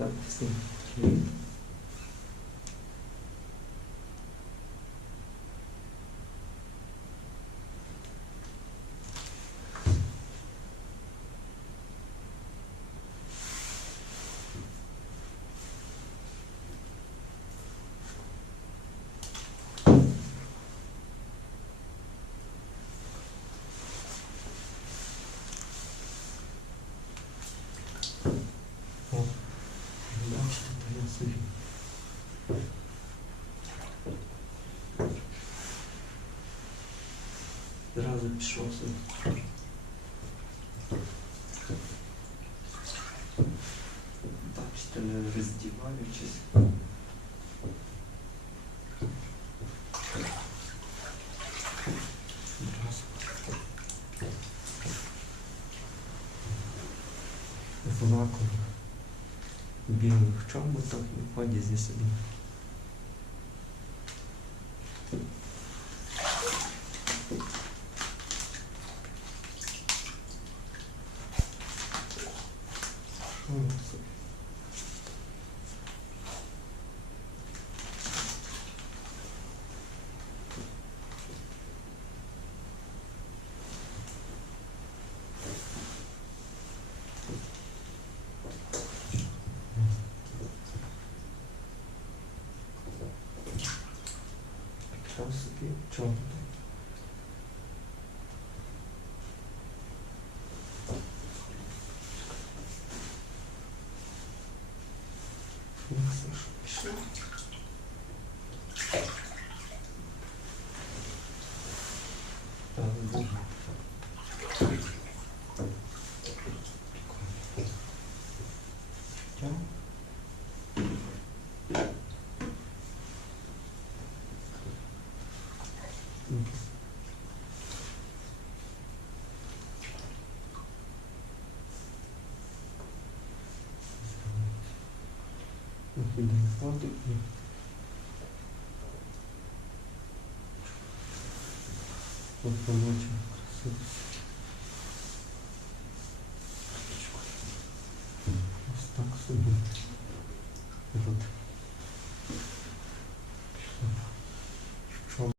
Claro que hm. бачите, то я собі. Зразу пішов собі. Бачите, не роздіваючись. Зразу. В лакових білих чоботах і в одязі собі. Що Чоботи? Ну, все Мгм. Вихідний воду і пополочу красиво. Ось так собі. Тут